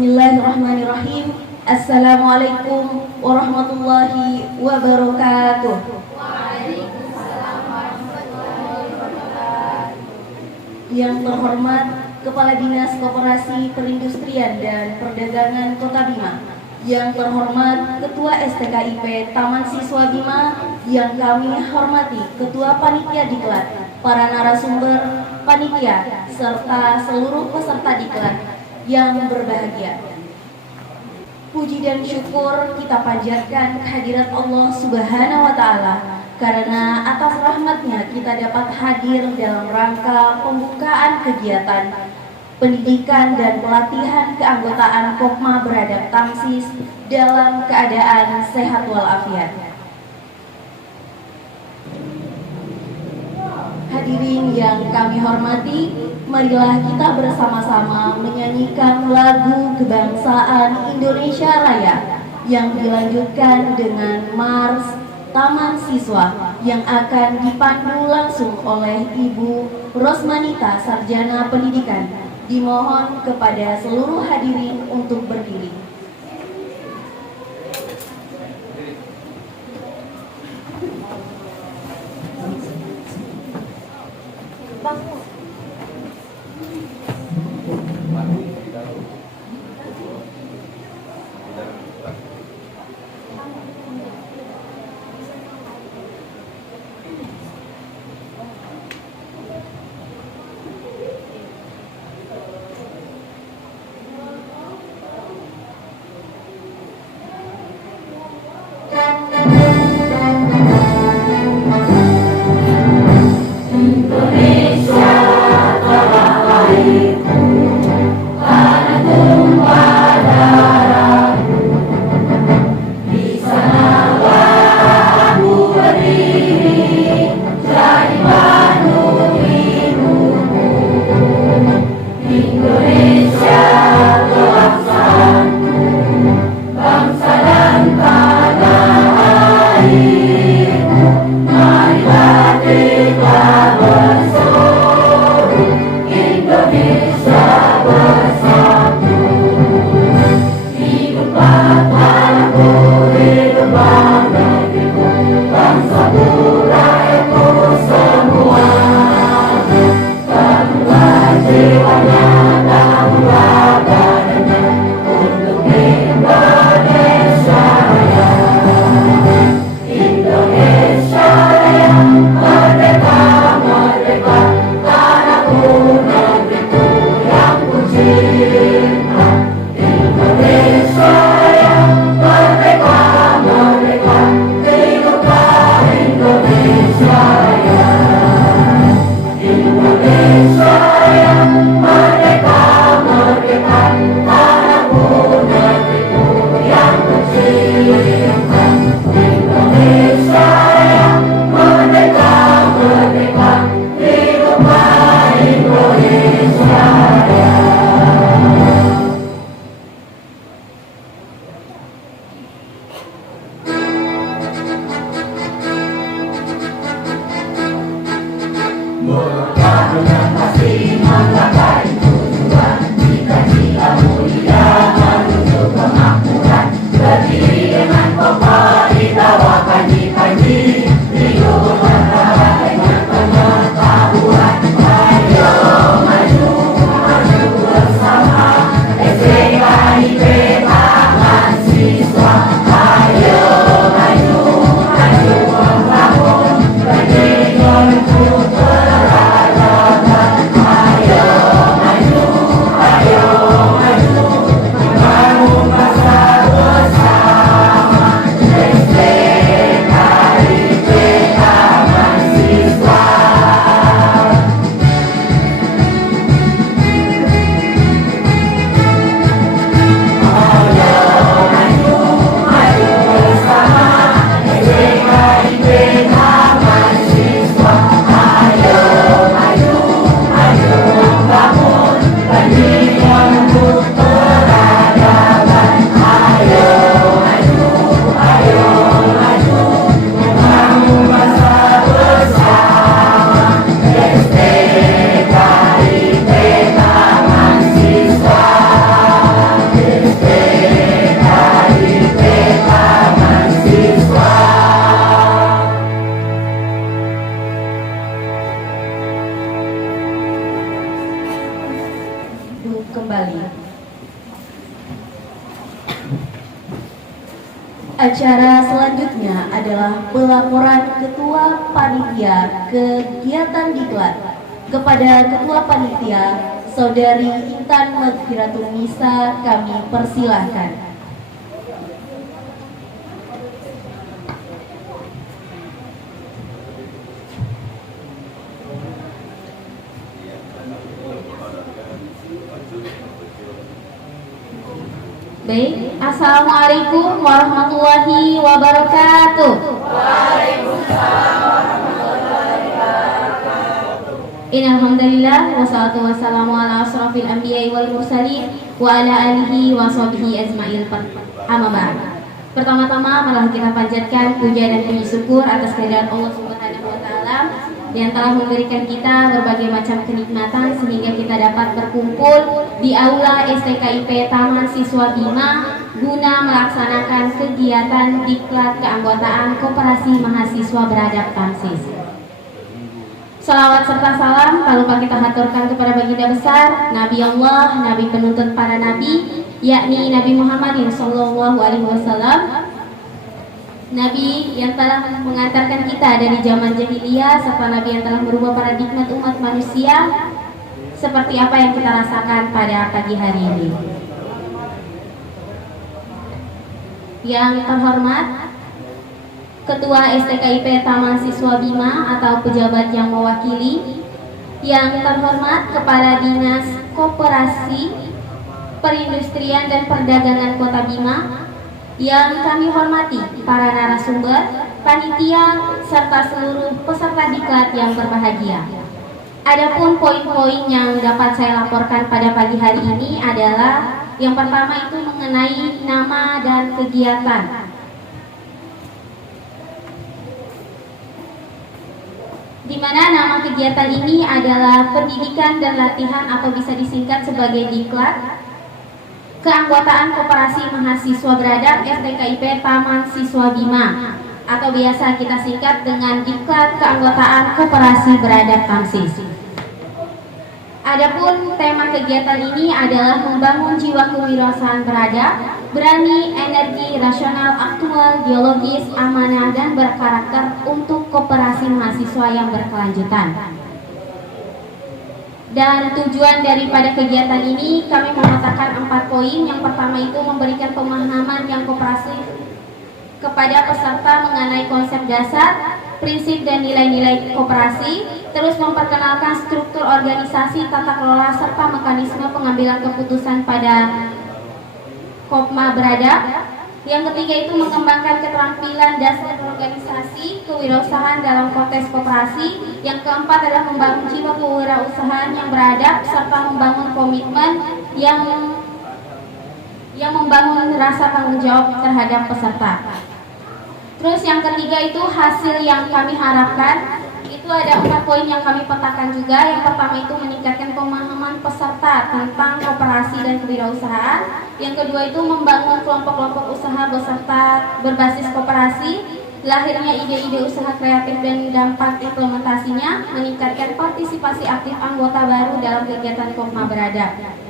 Bismillahirrahmanirrahim. Assalamualaikum warahmatullahi wabarakatuh. Waalaikumsalam warahmatullahi wabarakatuh. Yang terhormat Kepala Dinas Koperasi Perindustrian dan Perdagangan Kota Bima, yang terhormat Ketua STKIP Taman Siswa Bima, yang kami hormati Ketua Panitia Diklat, para narasumber panitia, serta seluruh peserta diklat yang berbahagia. Puji dan syukur kita panjatkan kehadirat Allah Subhanahu wa Ta'ala, karena atas rahmatnya kita dapat hadir dalam rangka pembukaan kegiatan pendidikan dan pelatihan keanggotaan Kopma Beradab Tamsis dalam keadaan sehat walafiat. Hadirin yang kami hormati, marilah kita bersama-sama menyanyikan lagu kebangsaan Indonesia Raya yang dilanjutkan dengan Mars Taman Siswa yang akan dipandu langsung oleh Ibu Rosmanita, Sarjana Pendidikan. Dimohon kepada seluruh hadirin untuk berdiri. Acara selanjutnya adalah pelaporan Ketua Panitia Kegiatan Diklat. Kepada Ketua Panitia, Saudari Intan Magfiratul Nisa, kami persilahkan. Baik, Assalamualaikum warahmatullahi wabarakatuh. Waalaikumsalam warahmatullahi wabarakatuh. Innalhamdulillah wassalatu wassalamu ala asrafil anbiya'i wal mursalin wa ala alihi wa sahbihi ajma'in. Amma ba'd. Pertama-tama malah kita panjatkan puja dan puji syukur atas kehadiran Allah Subhanahu wa taala yang telah memberikan kita berbagai macam kenikmatan sehingga kita dapat berkumpul di aula STKIP Taman Siswa Bima guna melaksanakan kegiatan diklat keanggotaan Koperasi Mahasiswa Beradab Tamsis. Salawat serta salam tak lupa kita haturkan kepada baginda besar Nabi Allah, Nabi penuntut para nabi, yakni Nabi Muhammad SAW, Nabi yang telah mengantarkan kita dari zaman jahiliyah, serta Nabi yang telah merubah paradigma umat manusia seperti apa yang kita rasakan pada pagi hari ini. Yang terhormat Ketua STKIP Taman Siswa Bima atau pejabat yang mewakili, yang terhormat Kepala Dinas Koperasi Perindustrian dan Perdagangan Kota Bima, yang kami hormati para narasumber, panitia, serta seluruh peserta diklat yang berbahagia. Adapun poin-poin yang dapat saya laporkan pada pagi hari ini adalah yang pertama itu mengenai nama dan kegiatan. Di mana nama kegiatan ini adalah pendidikan dan latihan atau bisa disingkat sebagai diklat keanggotaan Koperasi Mahasiswa Beradab STKIP Taman Siswa Bima atau biasa kita singkat dengan diklat keanggotaan Koperasi Beradab Tamsis. Adapun tema kegiatan ini adalah membangun jiwa kewirausahaan beradab, berani, energi, rasional, aktual, dialogis, amanah, dan berkarakter untuk koperasi mahasiswa yang berkelanjutan. Dan tujuan daripada kegiatan ini kami memetakan 4 poin. Yang pertama itu memberikan pemahaman yang kooperatif kepada peserta mengenai konsep dasar, prinsip dan nilai-nilai koperasi, terus memperkenalkan struktur organisasi, tata kelola serta mekanisme pengambilan keputusan pada Kopma Beradab. Yang ketiga itu mengembangkan keterampilan dasar organisasi kewirausahaan dalam konteks koperasi. Yang keempat adalah membangun jiwa kewirausahaan yang beradab serta membangun komitmen yang membangun rasa tanggung jawab terhadap peserta. Terus yang ketiga itu hasil yang kami harapkan itu ada 4 poin yang kami petakan juga. Yang pertama itu meningkatkan pemahaman peserta tentang koperasi dan kewirausahaan. Yang kedua itu membangun kelompok-kelompok usaha beserta berbasis koperasi, lahirnya ide-ide usaha kreatif dan dampak implementasinya, meningkatkan partisipasi aktif anggota baru dalam kegiatan Kopma Beradab.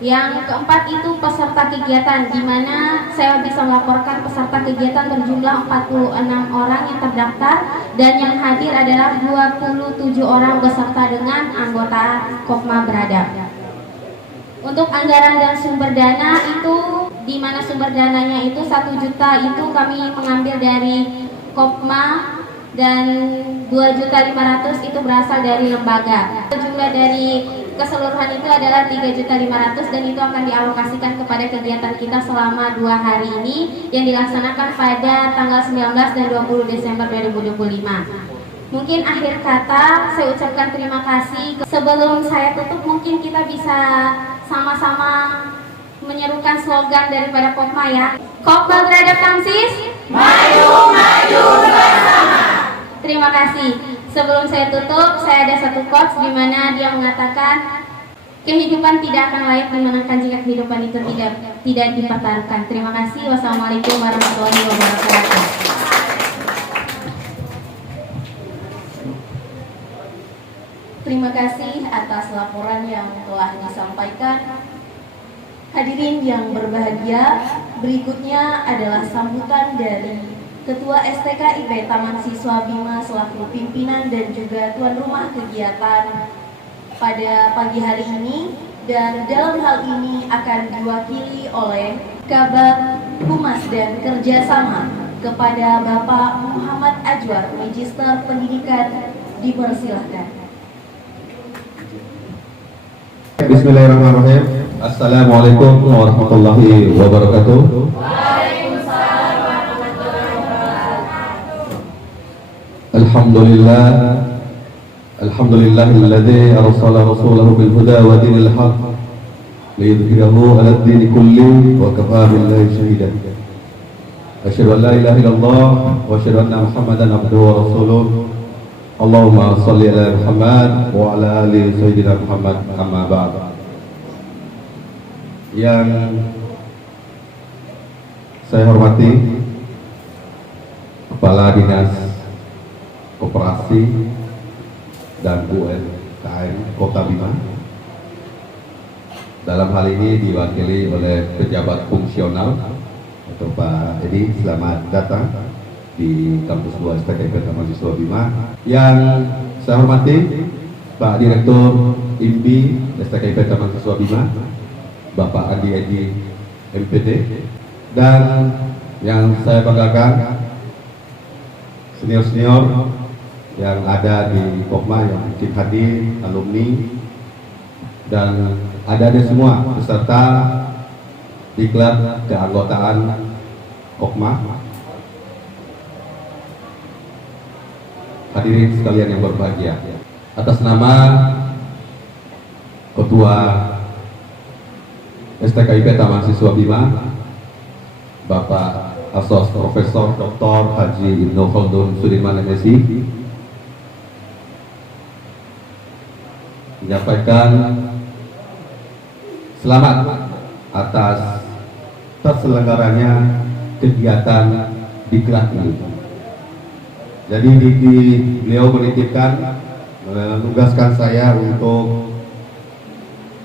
Yang keempat itu peserta kegiatan, di mana saya bisa melaporkan peserta kegiatan berjumlah 46 orang yang terdaftar dan yang hadir adalah 27 orang beserta dengan anggota Kopma Beradab. Untuk anggaran dan sumber dana itu, di mana sumber dananya itu 1 juta itu kami mengambil dari Kopma dan 2.500.000 itu berasal dari lembaga. Jumlah dari keseluruhan itu adalah 3.500.000 dan itu akan dialokasikan kepada kegiatan kita selama 2 hari ini yang dilaksanakan pada tanggal 19 dan 20 Desember 2025. Mungkin akhir kata saya ucapkan terima kasih. Sebelum saya tutup mungkin kita bisa sama-sama menyerukan slogan daripada Kopma ya. Kopma Beradab Tamsis, Maju, maju bersama. terima kasih. Sebelum saya tutup, saya ada satu quotes di mana dia mengatakan kehidupan tidak akan layak dimenangkan jika kehidupan itu tidak dipertaruhkan. Terima kasih. Wassalamualaikum warahmatullahi wabarakatuh. Terima kasih atas laporan yang telah disampaikan. Hadirin yang berbahagia, berikutnya adalah sambutan dari Ketua STKIP Taman Siswa Bima selaku pimpinan dan juga tuan rumah kegiatan pada pagi hari ini, dan dalam hal ini akan diwakili oleh Kabag Humas dan Kerjasama kepada Bapak Muhammad Ajwar, Magister Pendidikan, dipersilahkan. Bismillahirrahmanirrahim. Assalamualaikum warahmatullahi wabarakatuh. Alhamdulillah, alhamdulillahilladzi arsala rasulahu bil huda wa dinil haqq liyudhhirahu 'ala ad-din kulli wa kafaa billahi shahidan. Asyhadu an la ilaha illallah wa asyhadu anna Muhammadan abduhu wa rasuluh. Allahumma shalli ala Muhammad wa ala ali sayyidina Muhammad, amma ba'd. Yang saya hormati Kepala Dinas Koperasi dan UMKM Kota Bima, dalam hal ini diwakili oleh pejabat fungsional atau Pak Edi. Selamat datang di kampus 2 STKIP Taman Siswa Bima. Yang saya hormati Pak Direktur IMBI STKIP Taman Siswa Bima, Bapak Andi Edi MPD, dan yang saya banggakan senior-senior yang ada di Kokma yang mungkin hadir, alumni, dan ada semua peserta diklat keanggotaan Kokma. Hadirin sekalian yang berbahagia, atas nama Ketua STKIP Taman Siswa Bima, Bapak Asos Profesor Dr. Haji Ibnu Khaldun Sudirman MSI, menyampaikan selamat atas terselenggaranya kegiatan diklat ini. Jadi beliau menitipkan, menugaskan saya untuk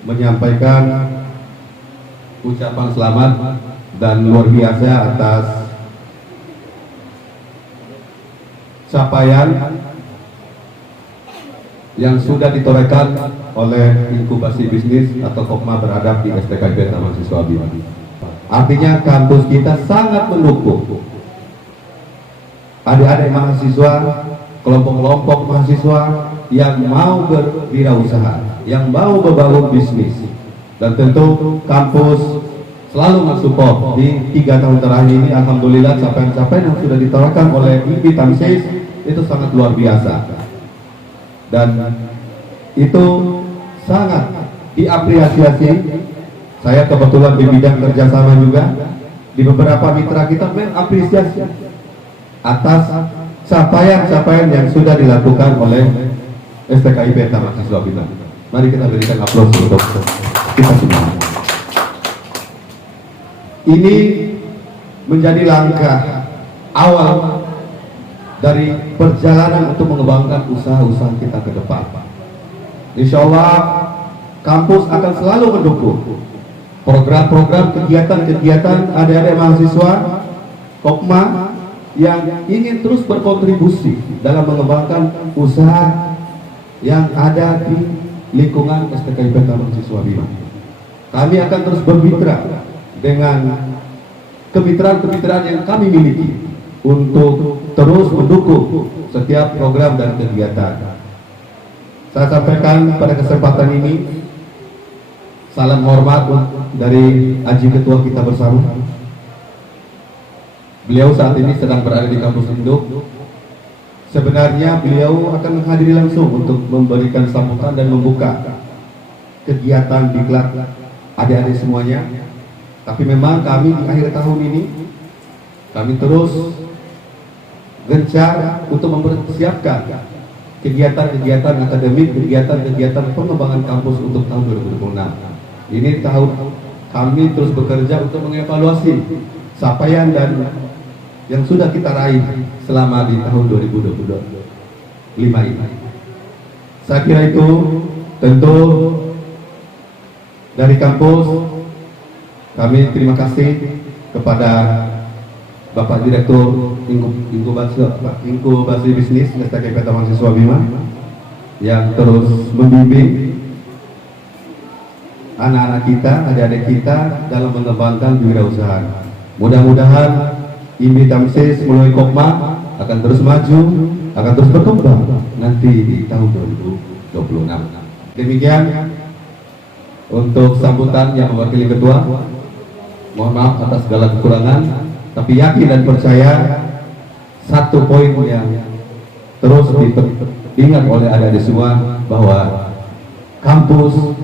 menyampaikan ucapan selamat dan luar biasa atas capaian yang sudah ditorehkan oleh inkubasi bisnis atau Kokma beradab di STKIP Taman Siswa Bima. Artinya kampus kita sangat mendukung adik-adik mahasiswa, kelompok-kelompok mahasiswa yang mau berwirausaha, yang mau membangun bisnis. Dan tentu kampus selalu mensupport. Di 3 tahun terakhir ini alhamdulillah capaian-capaian yang sudah ditorehkan oleh IMBI Tamsis itu sangat luar biasa, dan itu sangat diapresiasi. Saya kebetulan di bidang kerjasama juga, di beberapa mitra kita mengapresiasi atas capaian-capaian yang sudah dilakukan oleh STKIP Taman Siswa Bima. Mari kita berikan aplaus untuk kita semua. Ini menjadi langkah awal dari perjalanan untuk mengembangkan usaha-usaha kita ke depan. Insya Allah kampus akan selalu mendukung program-program, kegiatan-kegiatan adik-adik mahasiswa Kokma yang ingin terus berkontribusi dalam mengembangkan usaha yang ada di lingkungan STKIP Taman Siswa Bima. Kami akan terus bermitra dengan kemitraan-kemitraan yang kami miliki untuk terus mendukung setiap program dan kegiatan. Saya sampaikan pada kesempatan ini salam hormat dari Aji Ketua kita bersama. Beliau saat ini sedang berada di kampus induk. Sebenarnya beliau akan menghadiri langsung untuk memberikan sambutan dan membuka kegiatan diklat adik-adik semuanya. Tapi memang kami di akhir tahun ini kami terus gencar untuk mempersiapkan kegiatan-kegiatan akademik, kegiatan-kegiatan pengembangan kampus untuk tahun 2026. Ini tahun kami terus bekerja untuk mengevaluasi capaian dan yang sudah kita raih selama di tahun 2025 ini. Saya kira itu tentu dari kampus kami terima kasih kepada Bapak Direktur Inkubasi Bisnis STKIP Taman Siswa Bima yang terus membimbing anak-anak kita, adik-adik kita dalam mengembangkan wirausaha. Mudah-mudahan IMBI Tamsis melalui Kopma akan terus maju, akan terus berkembang nanti di tahun 2026. Demikian untuk sambutan yang mewakili ketua. Mohon maaf atas segala kekurangan, tapi yakin dan percaya satu poin yang terus diingat oleh adik-adik semua, bahwa kampus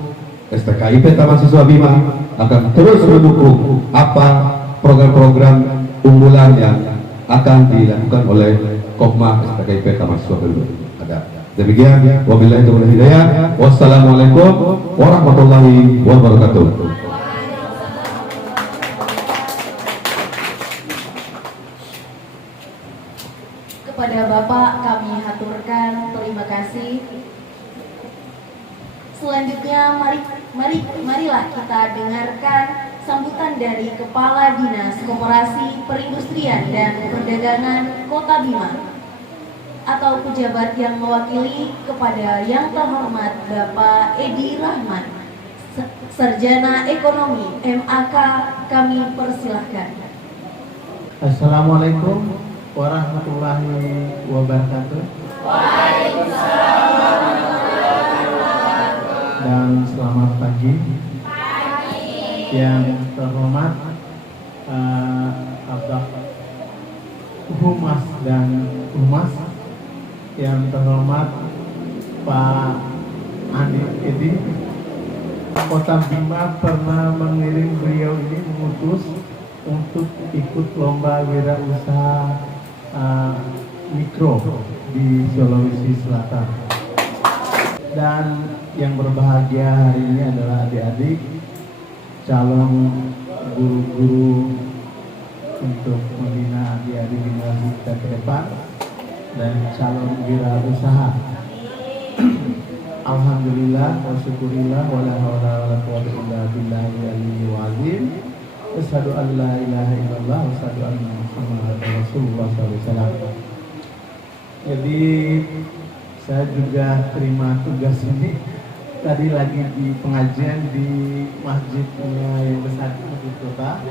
STKIP Taman Siswa Bima akan terus mendukung apa program-program unggulan yang akan dilakukan oleh Kopma STKIP Taman Siswa Bima. Demikian, wabillahi taufiq wal hidayah. Wassalamualaikum warahmatullahi wabarakatuh. Kepada Bapak kami haturkan terima kasih. Selanjutnya marilah kita dengarkan sambutan dari Kepala Dinas Koperasi Perindustrian dan Perdagangan Kota Bima atau pejabat yang mewakili kepada yang terhormat Bapak Edi Rahman, Sarjana Ekonomi MAK, kami persilahkan. Assalamualaikum warahmatullahi wabarakatuh. Dan selamat pagi. Yang terhormat Abah Humas dan Humas, yang terhormat Pak Andi Edi. Kota Bima pernah mengirim beliau ini mengutus untuk ikut lomba wirausaha mikro di Sulawesi Selatan. Dan yang berbahagia hari ini adalah adik-adik calon guru-guru untuk membina adik-adik generasi kita ke depan dan calon wirausaha. Alhamdulillah wa syukurillah wa la haula wa la quwwata illa billahi al-aliyyil azim. Asyhadu an la ilaha illallah wa asyhadu anna Muhammadar Rasulullah sallallahu alaihi wasallam. Jadi saya juga terima tugas ini tadi lagi di pengajian di masjidnya yang besar di Masjid Kota.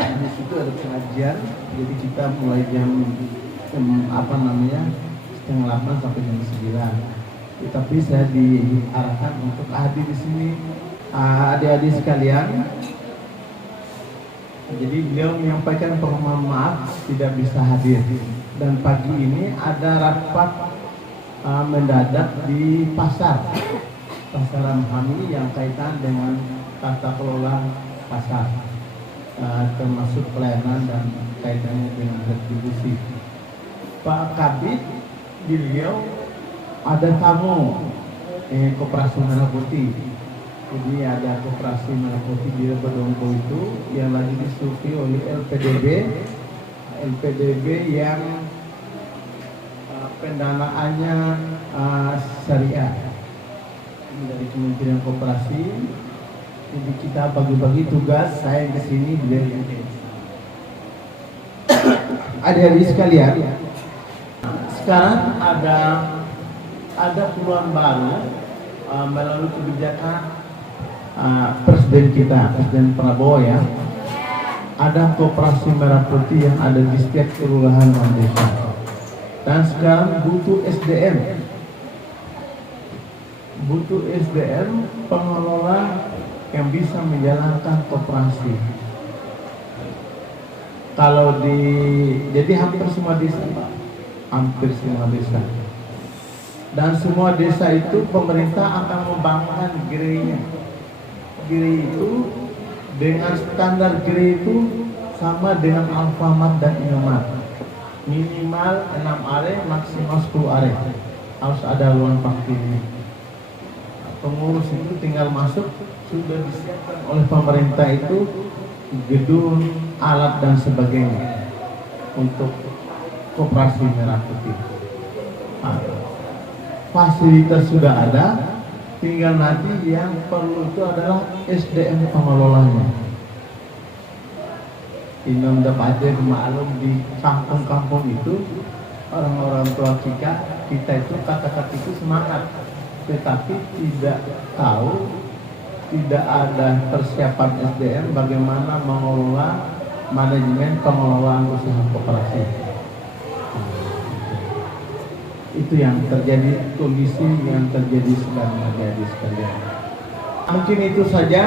Di situ ada pengajian, jadi kita mulai jam 7:30 sampai jam 9. Tapi saya diarahkan untuk hadir di sini. Adik-adik sekalian, jadi beliau menyampaikan permohonan maaf tidak bisa hadir. Dan pagi ini ada rapat mendadak di pasar Ramhani yang kaitan dengan tata kelola pasar, termasuk pelayanan dan kaitannya dengan retribusi. Pak Kabid, beliau ada tamu Koperasi Merah Putih. Jadi ada Koperasi Merah Putih di Bedongko itu yang lagi disurvei oleh LPDB yang pendanaannya syariah dari Kementerian Koperasi. Jadi kita bagi-bagi tugas, saya di sini beliau yang adik-adik sekalian. Sekarang ada peluang baru melalui kebijakan Presiden kita, Presiden Prabowo ya. Ada Koperasi Merah Putih yang ada di setiap kelurahan dan desa. Dan sekarang butuh SDM pengelola yang bisa menjalankan koperasi. Jadi hampir semua desa, dan semua desa itu pemerintah akan membangun gerenya. Gere itu dengan standar gere itu sama dengan Alfamart dan Indomaret, minimal 6 are, maksimal 10 are. Harus ada ruang parkir. Pengurus itu tinggal masuk, sudah disiapkan oleh pemerintah itu gedung, alat dan sebagainya untuk Koperasi Merah Putih. Fasilitas sudah ada, Tinggal nanti yang perlu itu adalah SDM pengelolanya. Inam dapat maklum di kampung-kampung itu orang-orang tua kita itu kata-kata itu semangat, tetapi tidak tahu, tidak ada persiapan SDM bagaimana mengelola manajemen pengelolaan usaha koperasi. Itu yang terjadi, kondisi yang terjadi sedang terjadi sekalian. Mungkin itu saja.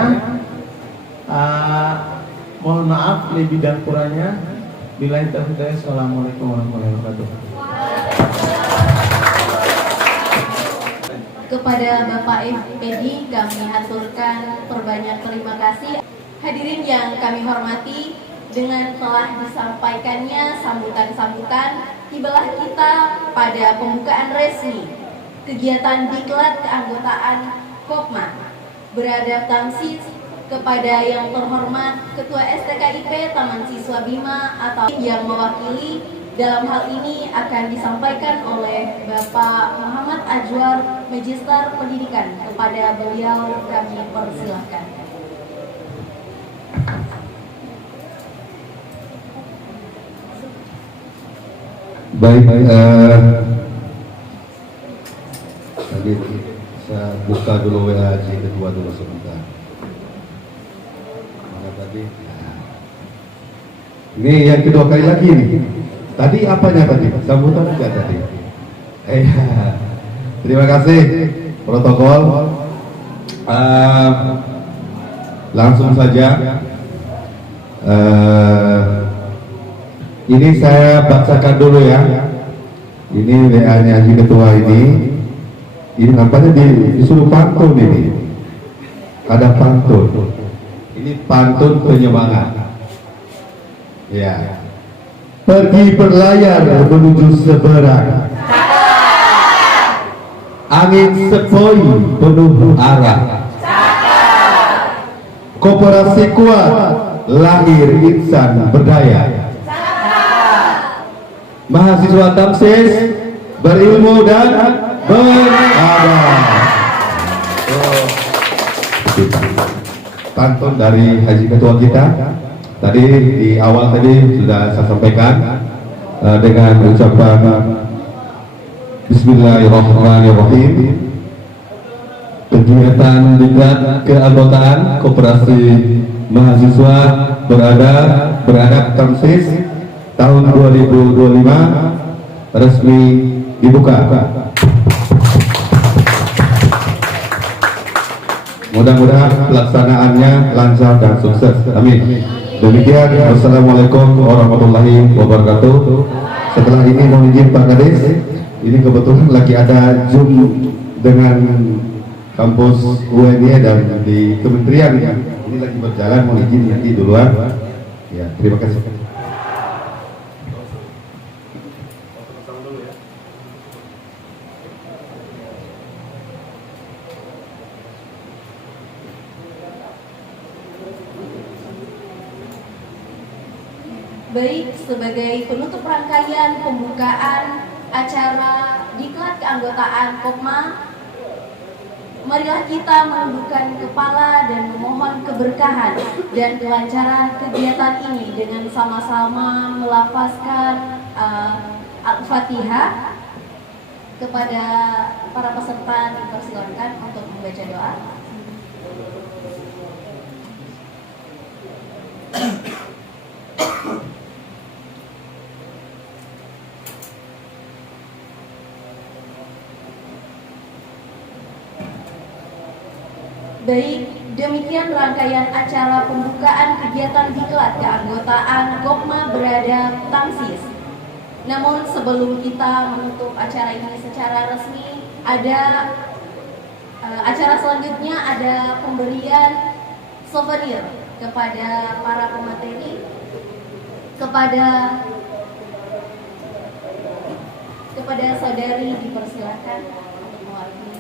Mohon maaf lebih dan kurangnya. Billahi taufiq. Assalamualaikum warahmatullahi wabarakatuh. Kepada Bapak Edi kami haturkan perbanyak terima kasih. Hadirin yang kami hormati, dengan telah disampaikannya sambutan-sambutan, tibalah kita pada pembukaan resmi kegiatan diklat keanggotaan Kopma. Beradab tamsis kepada yang terhormat Ketua STKIP Taman Siswa Bima atau yang mewakili dalam hal ini akan disampaikan oleh Bapak Muhammad Ajwar, Magister Pendidikan. Kepada beliau kami persilahkan. Baik, tadi saya buka dulu WA ketua dulu sebentar. Mana tadi? Ini yang kedua kali lagi nih. Tadi apanya tadi? Sambutan aja tadi. Terima kasih protokol. Langsung saja. Ini saya bacakan dulu ya. Ini WA-nya Haji Ketua ini. Ini nampaknya disuruh pantun ini. Ada pantun. Ini pantun penyemangat. Ya. Pergi berlayar menuju seberang. Angin sepoi penuh arah. Koperasi kuat, lahir insan berdaya. Mahasiswa Tamsis berilmu dan beradab. Pantun dari Haji Ketua kita. Tadi di awal tadi sudah saya sampaikan dengan ucapan Bismillahirrahmanirrahim. Kegiatan diklat keanggotaan Koperasi Mahasiswa beradab Tamsis tahun 2025 resmi dibuka. Mudah-mudahan pelaksanaannya lancar dan sukses. Amin. Demikian, wassalamualaikum warahmatullahi wabarakatuh. Setelah ini mohon izin Pak Kades, ini kebetulan lagi ada Zoom dengan kampus UNY dan di kementerian ini lagi berjalan, mohon izin nanti duluan. Ya, terima kasih. Baik, sebagai penutup rangkaian pembukaan acara diklat keanggotaan Kopma, marilah kita menundukkan kepala dan memohon keberkahan dan kelancaran kegiatan ini dengan sama-sama melafazkan Al-Fatihah. Kepada para peserta dipersilakan untuk membaca doa. Baik, demikian rangkaian acara pembukaan kegiatan diklat keanggotaan Kopma beradab Tamsis. Namun sebelum kita menutup acara ini secara resmi, ada acara selanjutnya ada pemberian souvenir kepada para pemateri, kepada saudari dipersilakan untuk mewakili.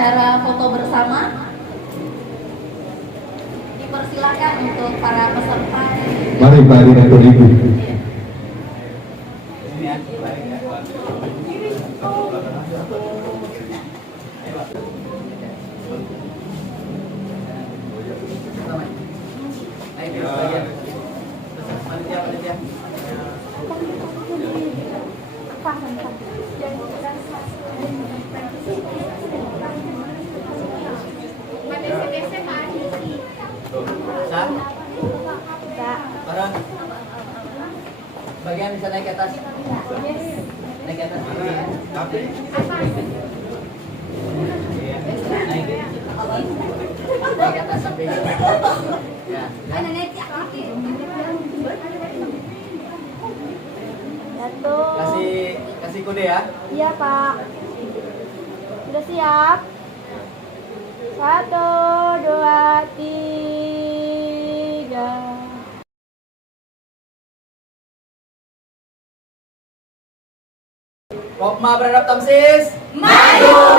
acara foto bersama. Dipersilakan untuk para peserta. Mari Pak Direktur Ibu. Bagian bisa naik ke atas. Naik ke atas. Naik ke atas sampai. Ya. Kasih kode ya. Iya Pak. Sudah siap? 1, 2, 3. Kopma beradab Tamsis. Maju